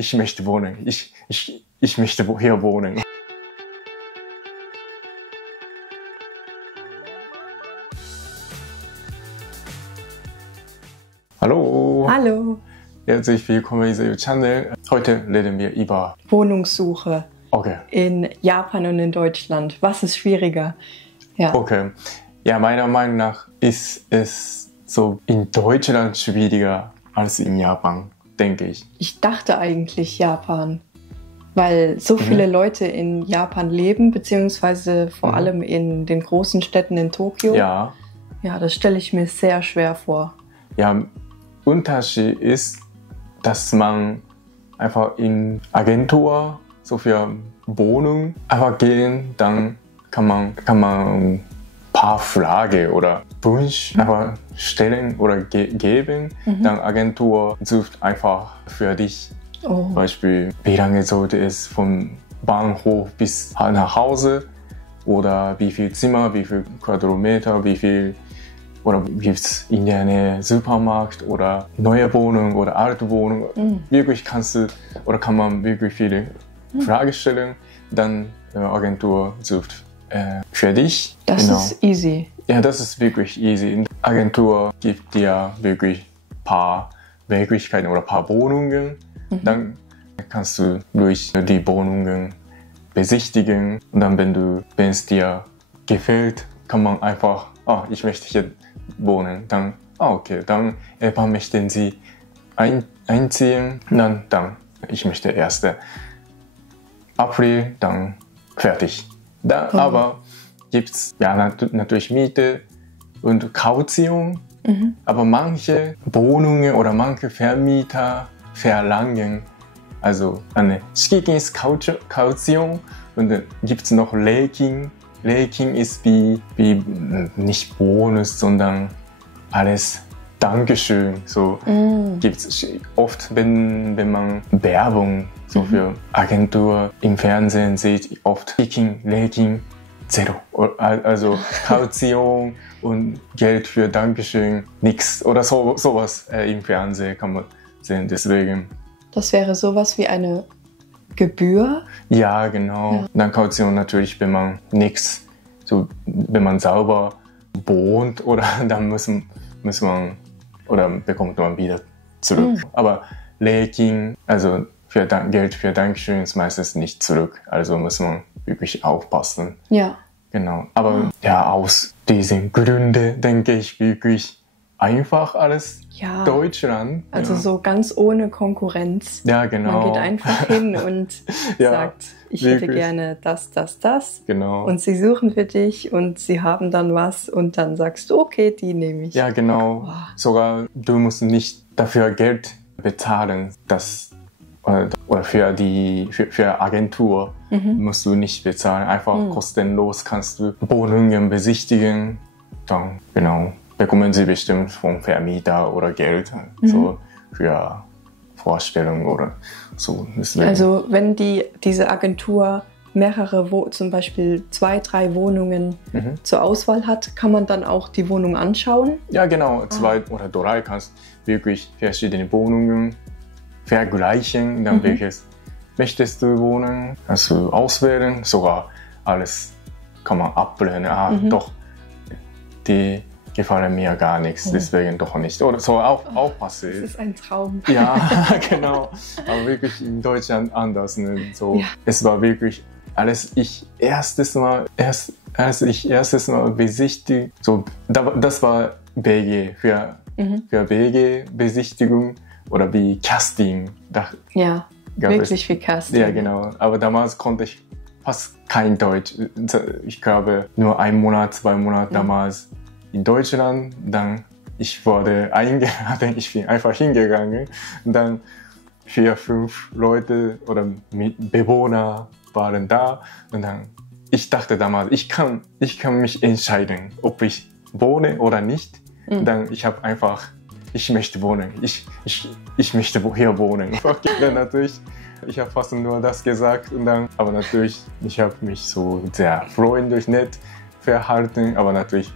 ich möchte wohnen. Ich möchte hier wohnen. Hallo. Hallo. Herzlich willkommen in diesem Channel. Heute reden wir über Wohnungssuche in Japan und in Deutschland. Was ist schwieriger? Ja. Okay. Ja, meiner Meinung nach ist es so in Deutschland schwieriger als in Japan, denke ich. Ich dachte eigentlich Japan, weil so viele Leute in Japan leben, beziehungsweise vor allem in den großen Städten in Tokio. Ja. Ja, das stelle ich mir sehr schwer vor. Ja, Unterschied ist, dass man einfach in Agentur so für Wohnung einfach gehen, dann kann man ein paar Fragen oder Wünsche einfach stellen oder geben. Dann Agentur sucht einfach für dich. Zum Beispiel, wie lange sollte es vom Bahnhof bis nach Hause oder wie viel Zimmer, wie viel Quadratmeter, wie viel oder gibt es in der Nähe Supermarkt oder neue Wohnung oder alte Wohnung. Wirklich kannst du oder kann man wirklich viele Fragen stellen. Dann Agentur sucht für dich. Das ist easy. Ja, das ist wirklich easy. Agentur gibt dir wirklich ein paar Möglichkeiten oder ein paar Wohnungen. Dann kannst du durch die Wohnungen besichtigen. Und dann, wenn es dir gefällt, kann man einfach, ich möchte hier wohnen. Dann, okay, dann wann möchten Sie einziehen? Dann, ich möchte 1. April, dann fertig. Dann aber gibt es natürlich Miete und Kaution, aber manche Wohnungen oder manche Vermieter verlangen also eine Kaution und dann gibt es noch Rekin. Rekin ist wie nicht Bonus, sondern alles Dankeschön. So gibt es oft, wenn man Werbung so für Agentur im Fernsehen sieht, oft Rekin 0. Also Kaution und Geld für Dankeschön, nix oder sowas im Fernsehen kann man sehen. Deswegen. Das wäre sowas wie eine Gebühr? Ja, genau. Ja. Dann Kaution natürlich, wenn man wenn man sauber wohnt oder dann muss man oder bekommt man wieder zurück. Aber Rekin, also Geld für Dankeschön ist meistens nicht zurück. Also muss man wirklich aufpassen. Ja. Genau. Aber aus diesen Gründen denke ich wirklich einfach alles Deutschland. Also so ganz ohne Konkurrenz. Ja, genau. Man geht einfach hin und sagt, ich hätte gerne das. Genau. Und sie suchen für dich und sie haben dann was und dann sagst du, okay, die nehme ich. Ja, genau. Wow. Sogar du musst nicht dafür Geld bezahlen, oder für Agentur musst du nicht bezahlen. Einfach kostenlos kannst du Wohnungen besichtigen. Dann, genau, bekommen sie bestimmt vom Vermieter oder Geld so für Vorstellungen oder so. Deswegen. Also wenn diese Agentur mehrere, zum Beispiel 2, 3 Wohnungen zur Auswahl hat, kann man dann auch die Wohnung anschauen? Ja, genau. 2 oder 3 kannst wirklich verschiedene Wohnungen vergleichen. Dann welches möchtest du wohnen? Kannst du auswählen. Sogar alles kann man ablehnen. Doch, die gefallen mir gar nichts, deswegen doch nicht. Oder so aufpassen. Das ist ein Traum. Ja, genau. Aber wirklich in Deutschland anders. Ne? So, es war wirklich, als ich erstes Mal besichtigt, so, das war BG für BG-Besichtigung oder wie Casting. Ja, wirklich wie Casting. Ja, genau. Aber damals konnte ich fast kein Deutsch. Ich glaube, nur 1 Monat, 2 Monate damals in Deutschland. Dann ich wurde eingeladen, ich bin einfach hingegangen. Und dann 4, 5 Leute oder Bewohner waren da. Und dann, ich dachte damals, ich kann mich entscheiden, ob ich wohne oder nicht. Und dann, ich möchte wohnen. Ich möchte hier wohnen. Dann natürlich, ich habe fast nur das gesagt. Und dann, aber natürlich, ich habe mich so sehr freundlich, nett verhalten. Aber natürlich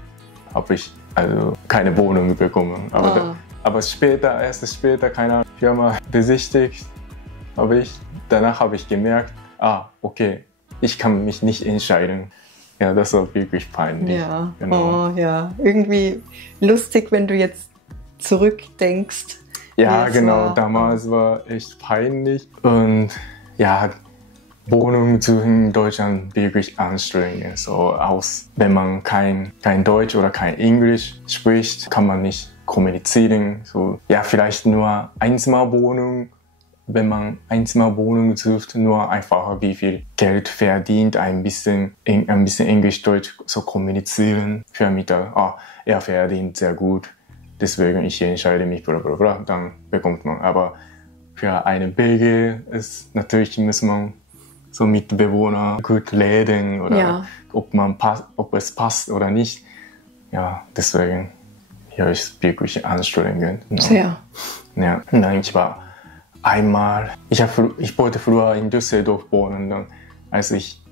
habe ich also keine Wohnung bekommen. Aber später, keine Firma besichtigt. danach habe ich gemerkt, okay, ich kann mich nicht entscheiden. Ja, das war wirklich peinlich. Ja, genau. Oh, ja. Irgendwie lustig, wenn du jetzt zurückdenkst. Ja, genau. Damals war echt peinlich. Und ja, Wohnung suchen in Deutschland wirklich anstrengend. So wenn man kein Deutsch oder kein Englisch spricht, kann man nicht kommunizieren. So, ja, vielleicht nur Einzimmerwohnung. Wenn man Einzimmerwohnung sucht, nur einfacher, wie viel Geld verdient, ein bisschen Englisch-Deutsch so kommunizieren. Vermieter, er verdient sehr gut, deswegen ich entscheide mich, bla bla bla, dann bekommt man. Aber für eine BG ist natürlich, muss man so mit Bewohnern gut reden oder ob es passt oder nicht. Ja, deswegen ist es wirklich anstrengend. Sehr. Ja, nein, ich wollte früher in Düsseldorf wohnen, dann, als ich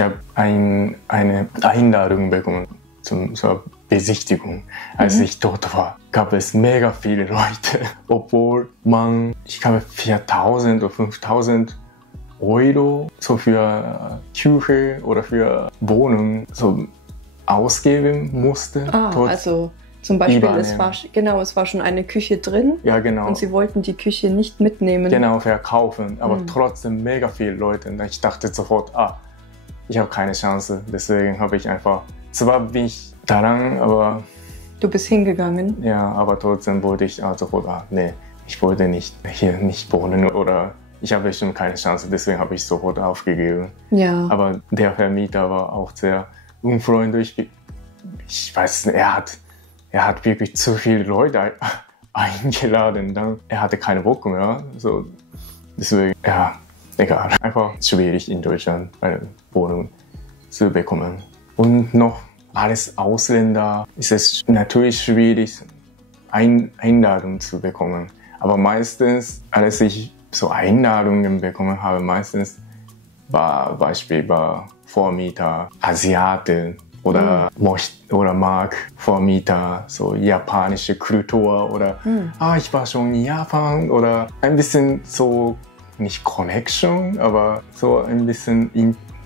habe eine Einladung bekommen zur Besichtigung. Als ich dort war, gab es mega viele Leute, obwohl ich glaube 4.000 oder 5.000 Euro so für Küche oder für Wohnung so ausgeben musste. Also zum Beispiel, es war schon eine Küche drin. Ja, genau. Und sie wollten die Küche nicht mitnehmen. Genau, verkaufen, aber trotzdem mega viele Leute. Und ich dachte sofort, ich habe keine Chance. Deswegen habe ich zwar bin ich daran, aber... Du bist hingegangen? Ja, aber trotzdem wollte ich sofort, nee, ich wollte hier nicht wohnen oder ich habe bestimmt keine Chance. Deswegen habe ich sofort aufgegeben. Ja. Aber der Vermieter war auch sehr unfreundlich. Ich weiß nicht, er hat wirklich zu viele Leute eingeladen. Dann, er hatte keine Bock mehr. So, deswegen, ja, egal. Einfach schwierig in Deutschland eine Wohnung zu bekommen. Und noch alles Ausländer ist es natürlich schwierig, Einladungen zu bekommen. Aber meistens, als ich so Einladungen bekommen habe, meistens war Beispiel Vormieter Asiaten. Oder mag Vormieter so japanische Kultur oder ich war schon in Japan oder ein bisschen so, nicht Connection, aber so ein bisschen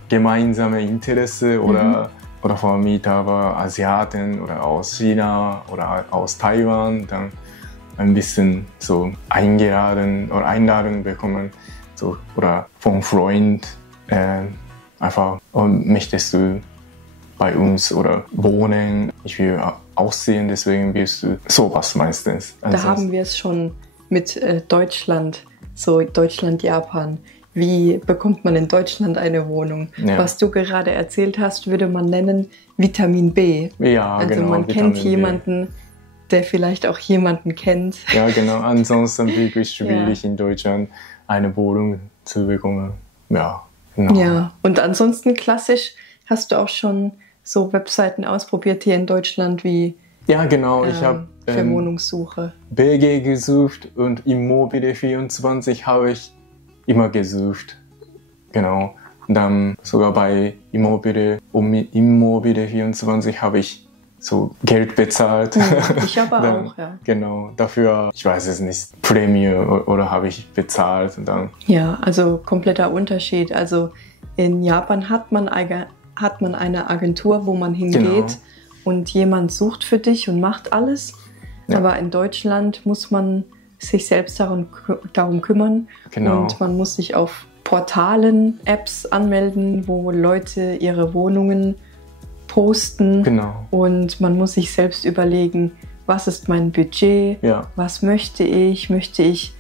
gemeinsame Interesse oder Vormieter war Asiaten oder aus China oder aus Taiwan, dann ein bisschen so eingeladen oder Einladungen bekommen so, oder vom Freund einfach, möchtest du bei uns oder wohnen, ich will aussehen, deswegen willst du sowas meistens. Da haben wir es schon mit Deutschland, so Deutschland-Japan. Wie bekommt man in Deutschland eine Wohnung? Ja. Was du gerade erzählt hast, würde man nennen Vitamin B. Ja, also genau. Man kennt jemanden, der vielleicht auch jemanden kennt. Ja, genau. Ansonsten wirklich schwierig in Deutschland eine Wohnung zu bekommen. Ja, genau. Ja, und ansonsten klassisch hast du auch schon so Webseiten ausprobiert hier in Deutschland wie ja, genau. Ich habe für Wohnungssuche. BG gesucht und Immobilie24 habe ich immer gesucht. Genau. Und dann sogar bei Immobilie24 habe ich so Geld bezahlt. Ich aber dann, auch, ja. Genau. Dafür, ich weiß es nicht, Prämie oder habe ich bezahlt. Und dann. Ja, also kompletter Unterschied. Also in Japan hat man eine Agentur, wo man hingeht und jemand sucht für dich und macht alles. Ja. Aber in Deutschland muss man sich selbst darum kümmern. Genau. Und man muss sich auf Portalen, Apps anmelden, wo Leute ihre Wohnungen posten. Genau. Und man muss sich selbst überlegen, was ist mein Budget, was möchte ich? Möchte ich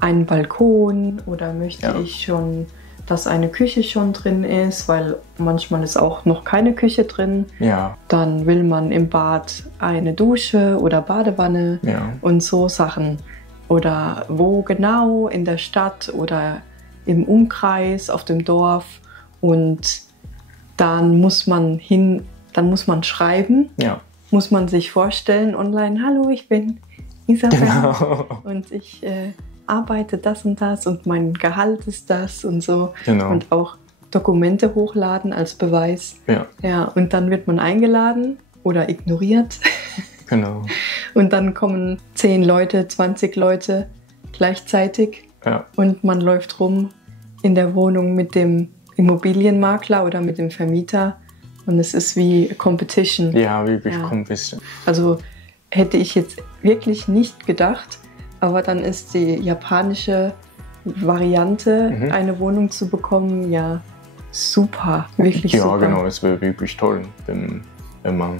einen Balkon oder möchte ich schon, dass eine Küche schon drin ist, weil manchmal ist auch noch keine Küche drin. Ja. Dann will man im Bad eine Dusche oder Badewanne und so Sachen. Oder wo genau in der Stadt oder im Umkreis, auf dem Dorf. Und dann muss man schreiben, muss man sich vorstellen online, hallo, ich bin Isabel und ich arbeite das und das und mein Gehalt ist das und so. Genau. Und auch Dokumente hochladen als Beweis. Ja, und dann wird man eingeladen oder ignoriert. Genau. Und dann kommen 10 Leute, 20 Leute gleichzeitig Ja. Und man läuft rum in der Wohnung mit dem Immobilienmakler oder mit dem Vermieter und es ist wie Competition. Ja, wirklich Competition. Also hätte ich jetzt wirklich nicht gedacht, aber dann ist die japanische Variante, eine Wohnung zu bekommen, ja super, wirklich super. Ja, genau, es wäre wirklich toll, wenn man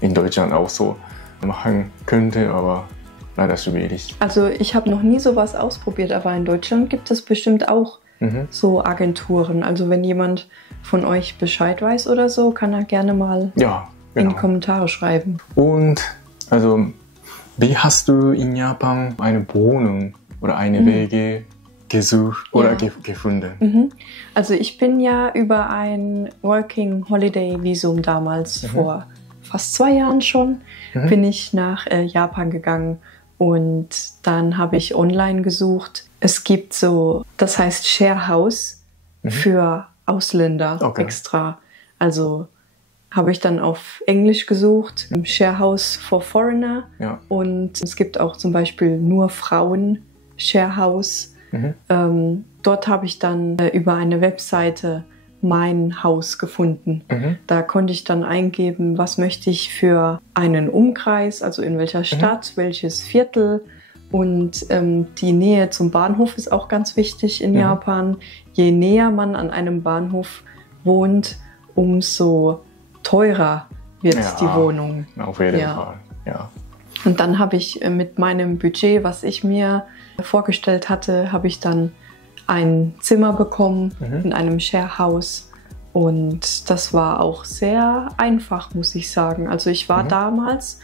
in Deutschland auch so machen könnte, aber leider schwierig. Also ich habe noch nie sowas ausprobiert, aber in Deutschland gibt es bestimmt auch so Agenturen. Also wenn jemand von euch Bescheid weiß oder so, kann er gerne mal in die Kommentare schreiben. Und also, wie hast du in Japan eine Wohnung oder eine WG gesucht oder gefunden? Also ich bin ja über ein Working Holiday Visum damals vor fast 2 Jahren schon, bin ich nach Japan gegangen und dann habe ich online gesucht. Es gibt so, das heißt Share House für Ausländer extra. Also habe ich dann auf Englisch gesucht, Share House for Foreigner und es gibt auch zum Beispiel nur Frauen Share House. Dort habe ich dann über eine Webseite mein Haus gefunden. Da konnte ich dann eingeben, was möchte ich für einen Umkreis, also in welcher Stadt, welches Viertel und die Nähe zum Bahnhof ist auch ganz wichtig in Japan. Je näher man an einem Bahnhof wohnt, umso teurer wird die Wohnung. Auf jeden Fall, ja. Und dann habe ich mit meinem Budget, was ich mir vorgestellt hatte, habe ich dann ein Zimmer bekommen in einem Sharehouse und das war auch sehr einfach, muss ich sagen. Also ich war damals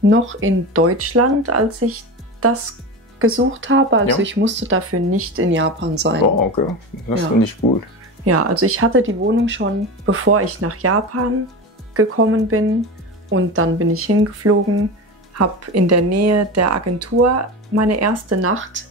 noch in Deutschland, als ich das gesucht habe, also ich musste dafür nicht in Japan sein. Oh, okay, das finde ich gut. Ja, also ich hatte die Wohnung schon, bevor ich nach Japan gekommen bin und dann bin ich hingeflogen, habe in der Nähe der Agentur meine erste Nacht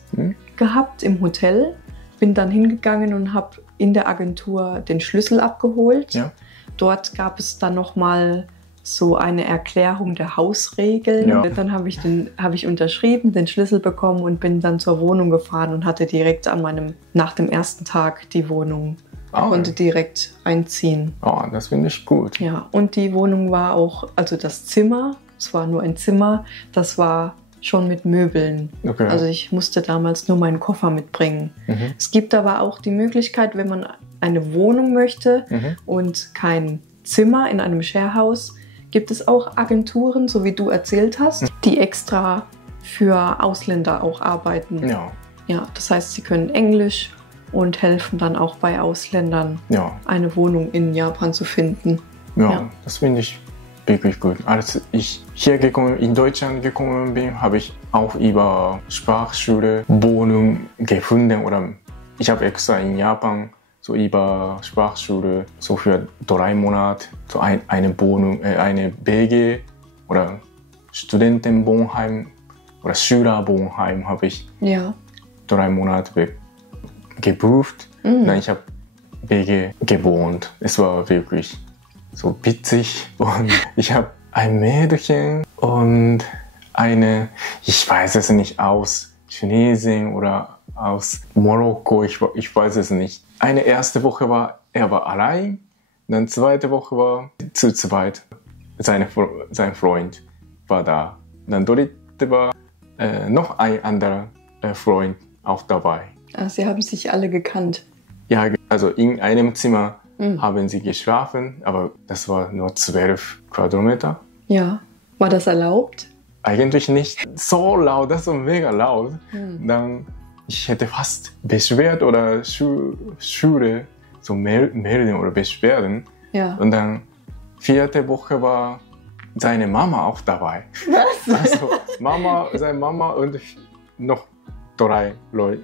gehabt im Hotel. Bin dann hingegangen und habe in der Agentur den Schlüssel abgeholt. Ja. Dort gab es dann nochmal so eine Erklärung der Hausregeln. Ja. Dann habe ich unterschrieben, den Schlüssel bekommen und bin dann zur Wohnung gefahren und hatte direkt nach dem ersten Tag die Wohnung. Konnte direkt einziehen. Oh, das finde ich gut. Ja, und die Wohnung war auch, also das Zimmer, es war nur ein Zimmer, das war schon mit Möbeln. Okay. Also ich musste damals nur meinen Koffer mitbringen. Es gibt aber auch die Möglichkeit, wenn man eine Wohnung möchte und kein Zimmer in einem Sharehouse, gibt es auch Agenturen, so wie du erzählt hast, die extra für Ausländer auch arbeiten. Ja. Ja, das heißt, sie können Englisch und helfen dann auch bei Ausländern, eine Wohnung in Japan zu finden. Ja. Das finde ich wirklich gut. Als ich hier in Deutschland gekommen bin, habe ich auch über Sprachschule Wohnung gefunden oder ich habe extra in Japan so über Sprachschule so für 3 Monate so eine Wohnung, eine WG oder Studentenwohnheim oder Schülerwohnheim habe ich 3 Monate gebucht. Dann ich habe WG gewohnt. Es war wirklich so witzig und ich habe ein Mädchen und ich weiß es nicht, aus Tunesien oder aus Marokko, ich weiß es nicht. Eine erste Woche er war allein, dann zweite Woche war zu zweit, sein Freund war da. Dann dritte war noch ein anderer Freund auch dabei. Ach, Sie haben sich alle gekannt? Ja, also in einem Zimmer haben sie geschlafen, aber das war nur 12 Quadratmeter. Ja, war das erlaubt? Eigentlich nicht so laut, das war mega laut. Dann, ich hätte fast beschwert oder Schule so melden oder beschweren. Ja. Und dann 4. Woche war seine Mama auch dabei. Was? Also seine Mama und noch 3 Leute.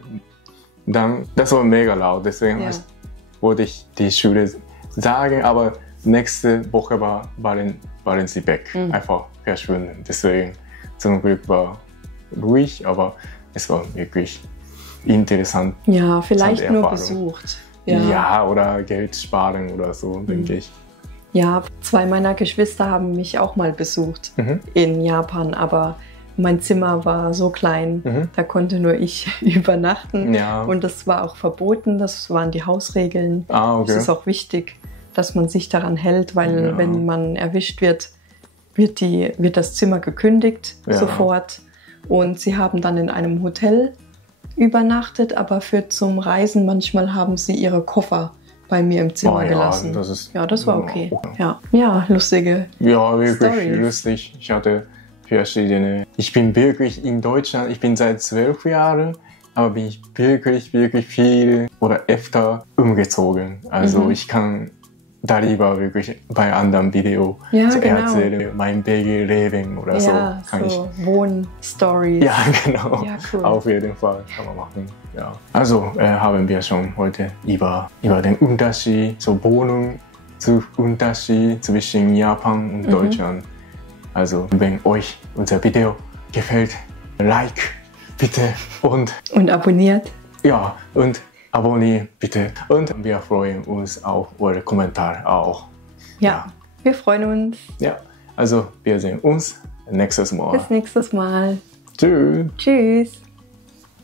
Dann, das war mega laut, deswegen wollte ich die Schule sagen, aber nächste Woche waren sie weg, einfach verschwunden. Deswegen zum Glück war ruhig, aber es war wirklich interessant. Ja, vielleicht nur besucht. Ja, oder Geld sparen oder so, denke ich. Ja, 2 meiner Geschwister haben mich auch mal besucht in Japan, aber mein Zimmer war so klein, da konnte nur ich übernachten. Ja. Und das war auch verboten, das waren die Hausregeln. Ah, okay. Es ist auch wichtig, dass man sich daran hält, weil wenn man erwischt wird, wird das Zimmer gekündigt sofort. Und sie haben dann in einem Hotel übernachtet, aber zum Reisen manchmal haben sie ihre Koffer bei mir im Zimmer gelassen. Das war okay. Ja, lustige wirklich Storys. lustig. Ich hatte verschiedene. Ich bin wirklich in Deutschland, ich bin seit 12 Jahren, aber bin ich wirklich, wirklich viel oder öfter umgezogen. Also ich kann darüber wirklich bei anderen Videos erzählen, mein Leben oder so. Kann so Wohnstories. Ja, genau. Ja, cool. Auf jeden Fall kann man machen. Ja. Also haben wir schon heute über den Unterschied, so Wohnungsunterschied zwischen Japan und Deutschland. Also wenn euch unser Video gefällt, like bitte und abonniert. Ja, und abonniert bitte. Und wir freuen uns auf eure Kommentare auch. Ja, wir freuen uns. Ja, also wir sehen uns nächstes Mal. Bis nächstes Mal. Tschüss. Tschüss.